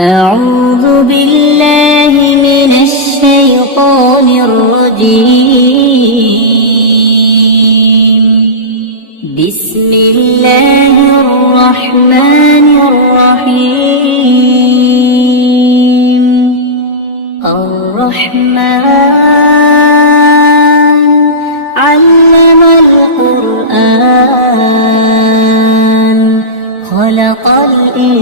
أعوذ بالله من الشيطان الرجيم. بسم الله الرحمن الرحيم. الرحمن علم القرآن خلق الإنسان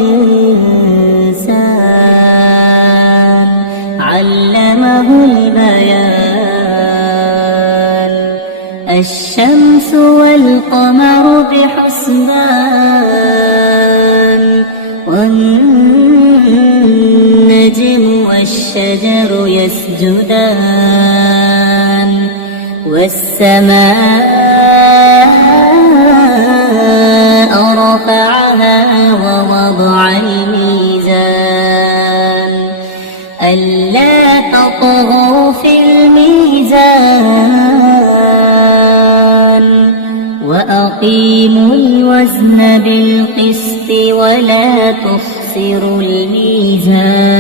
علمه البيان. الشمس والقمر بحسبان والنجم والشجر يسجدان والسماء رفعها ووضع الميزان ألا تطغوا في الميزان وأقيموا الوزن بالقسط ولا تخسروا الميزان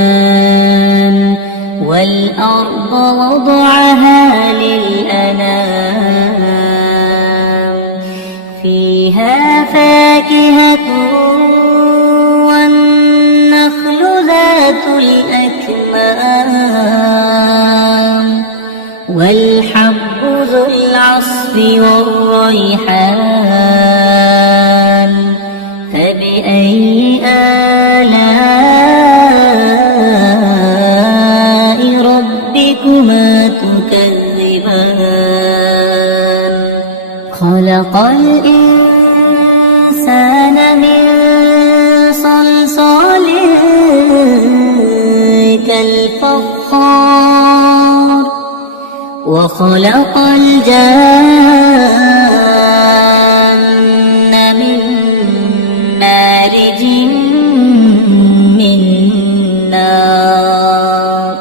والأرض وضعها للأنام فيها فاكهة والنخل ذات الأكمام والحب ذو العصف والريحان فبأي آلاء ربكما تكذبان. خلق الإنسان من صلصال كالفخار وخلق الجان من مارج من نار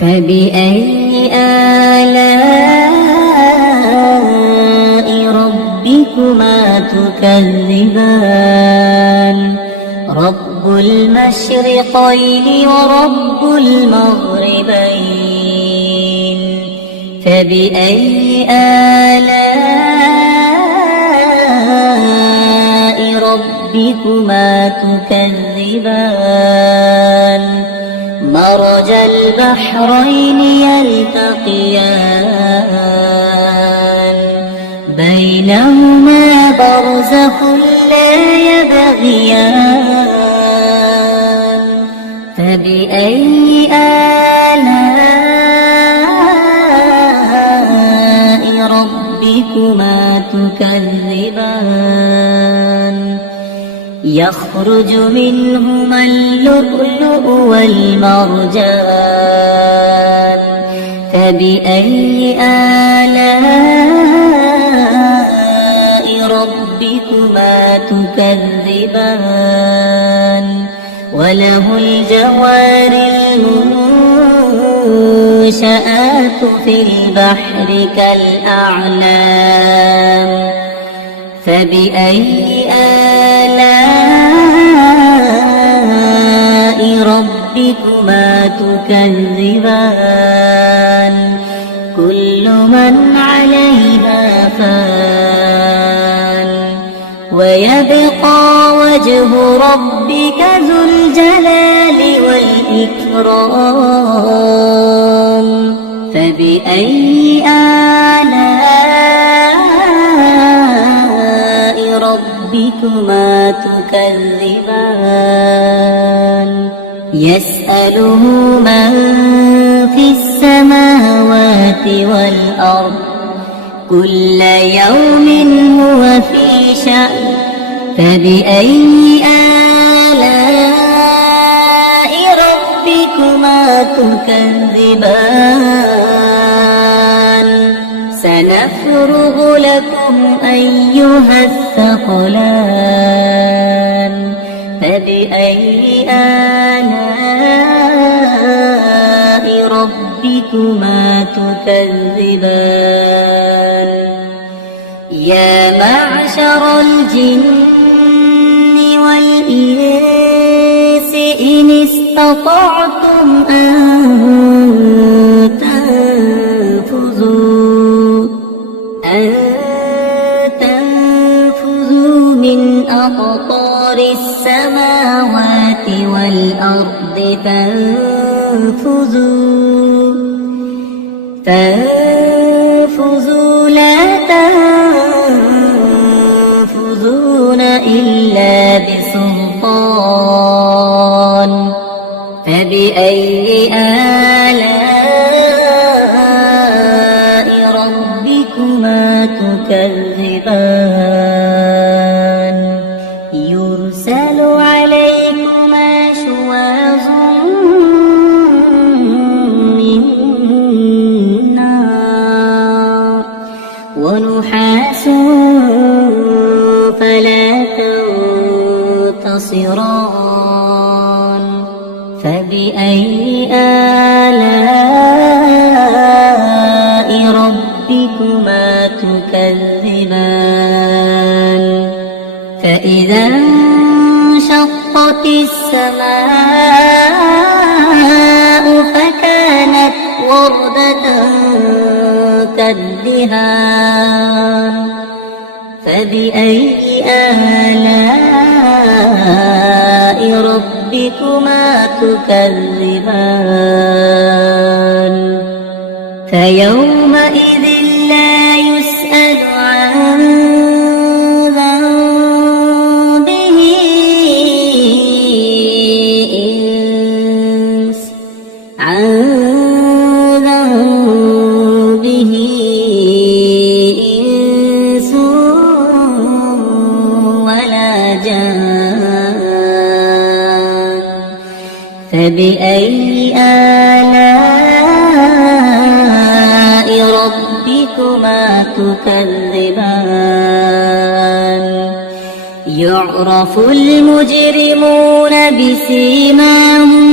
فبأي آلاء ربكما تكذبان. رب المشرقين ورب المغربين فبأي آلاء ربكما تكذبان. مرج البحرين يلتقيان بينهما برزخ لا يبغيان فبأي آلاء ربكما تكذبان. يخرج منهما اللؤلؤ والمرجان فبأي آلاء ربكما تكذبان. وله الجوار المنشآت في البحر كالأعلام فبأي آلاء ربكما تكذبان. كل من عليها فان ويبقى وجه ربك ذو الجلال والإكرام فبأي آلاء ربكما تكذبان. يسأله من في السماوات والأرض كل يوم هو في شأن فبأي آلاء ربكما تكذبان. سنفرغ لكم أيها الثقلان فبأي آلاء ربكما تكذبان. يا معشر الجن والإنس إن استطعتم أن تنفذوا من أقطار السماوات والأرض فانفذوا لا تنفذون إلا بسلطان فبأي آلاء ربكما تكذبان يرسل عليكما شواظ من نار ونحاس فلا تنتصران فبأي آلاء ربكما تكذبان فإذا انشقت السماء فكانت وردة كالدهان فبأي آلاء ربكما تكذبان فيومئذ لا يسأل عن ذنبه إنس ولا جان فبأي آلاء ربكما تكذبان يعرف المجرمون بسيماهم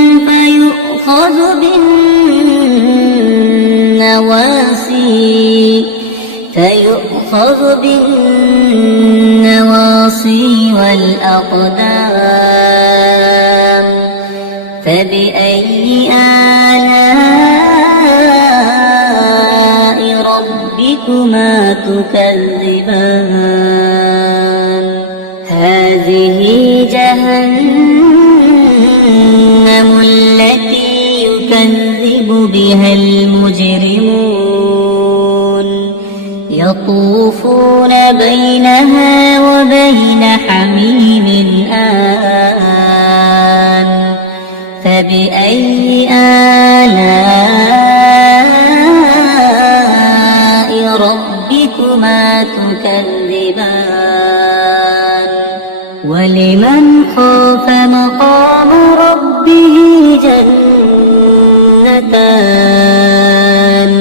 فيؤخذ بالنواصي والأقدام فبأي آلاء ربكما تكذبان هذه جهنم التي يكذب بها المجرمون يطوفون بينها وبين حميم آن فبأي آلاء ربكما تكذبان ولمن خاف مقام ربه جنتان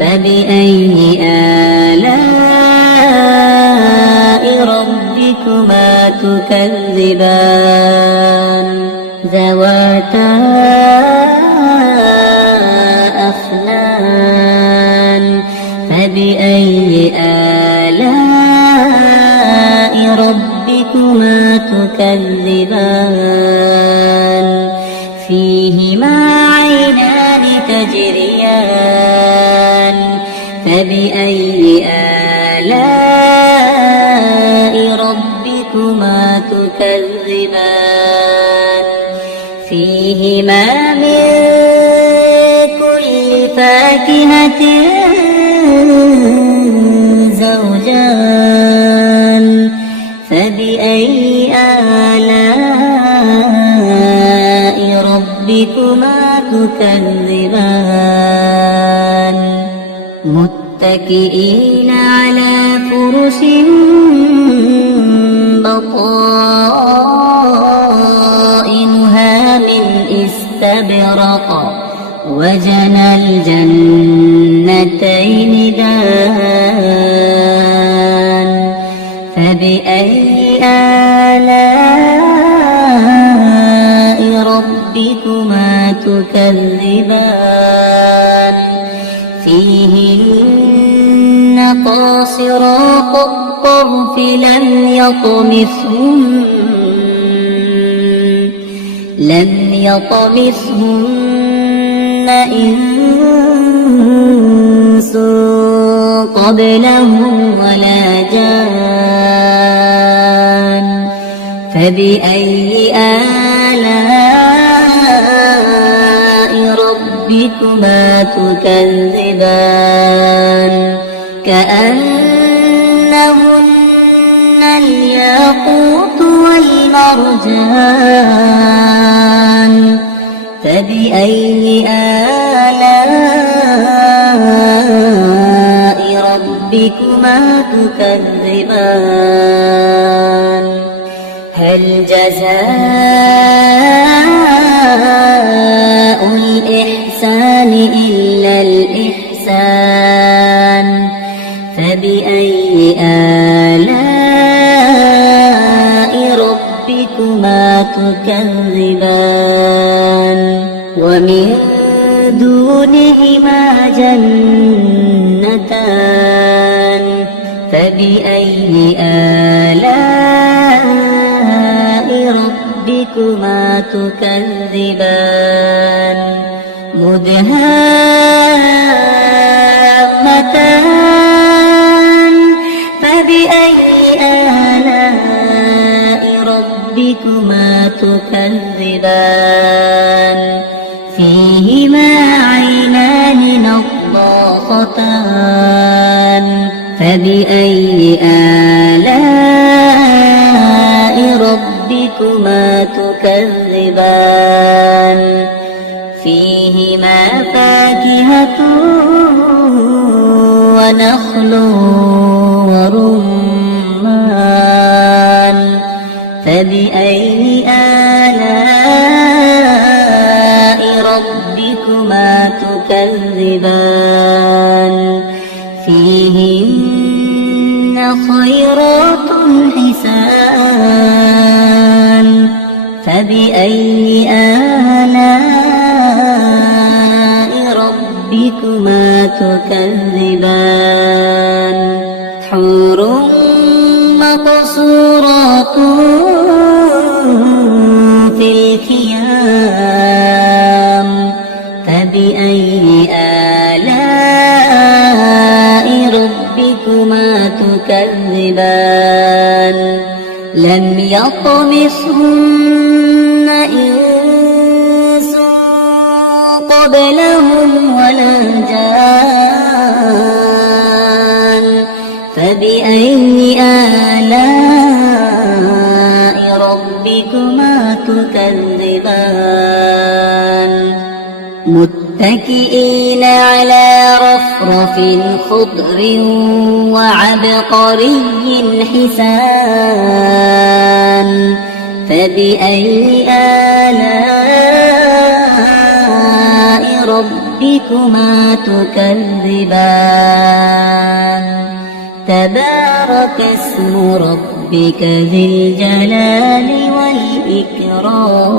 فبأي آلاء ربكما تكذبان ذواتا أفنان فبأي آلاء ربكما تكذبان فيهما عينان تجريان فبأي آلاء ربكما تكذبان فيهما من كل فاكهة زوجان فبأي آلاء ربكما تكذبان متكئين على فرش بطائنها من استبرق وجنى الجنتين دان فبأي آلاء ربكما تكذبان فيهن قاصرات الطرف لم لم يطمثهن إنس قبلهم ولا جان فبأي آلاء ربكما تكذبان كأنهن الياقوت والمرجان فبأي آلاء ربكما تكذبان هل جزاء الإحسان إلا الإحسان فبأي آلاء ربكما تكذبان ومن دونهما جنتان فبأي آلاء ربكما تكذبان مدهامتان فبأي آلاء ربكما تكذبان فيهما عينان نضاختان فبأي آلاء ربكما تكذبان فيهما فاكهة ونخل ورمان فبأي آلاء ربكما تكذبان فيهن خيرات حسان فبأي آلاء ربكما تكذبان حور مقصورات في الخيام فبأي آلاء ربكما تكذبان لم يطمثهن إنس قبلهم ولا جان فبأي آلاء ربكما تكذبان متكئين على رفرف خضر وعبقري حسان فبأي آلاء ربكما تكذبان تبارك اسم ربك ذي الجلال والإكرام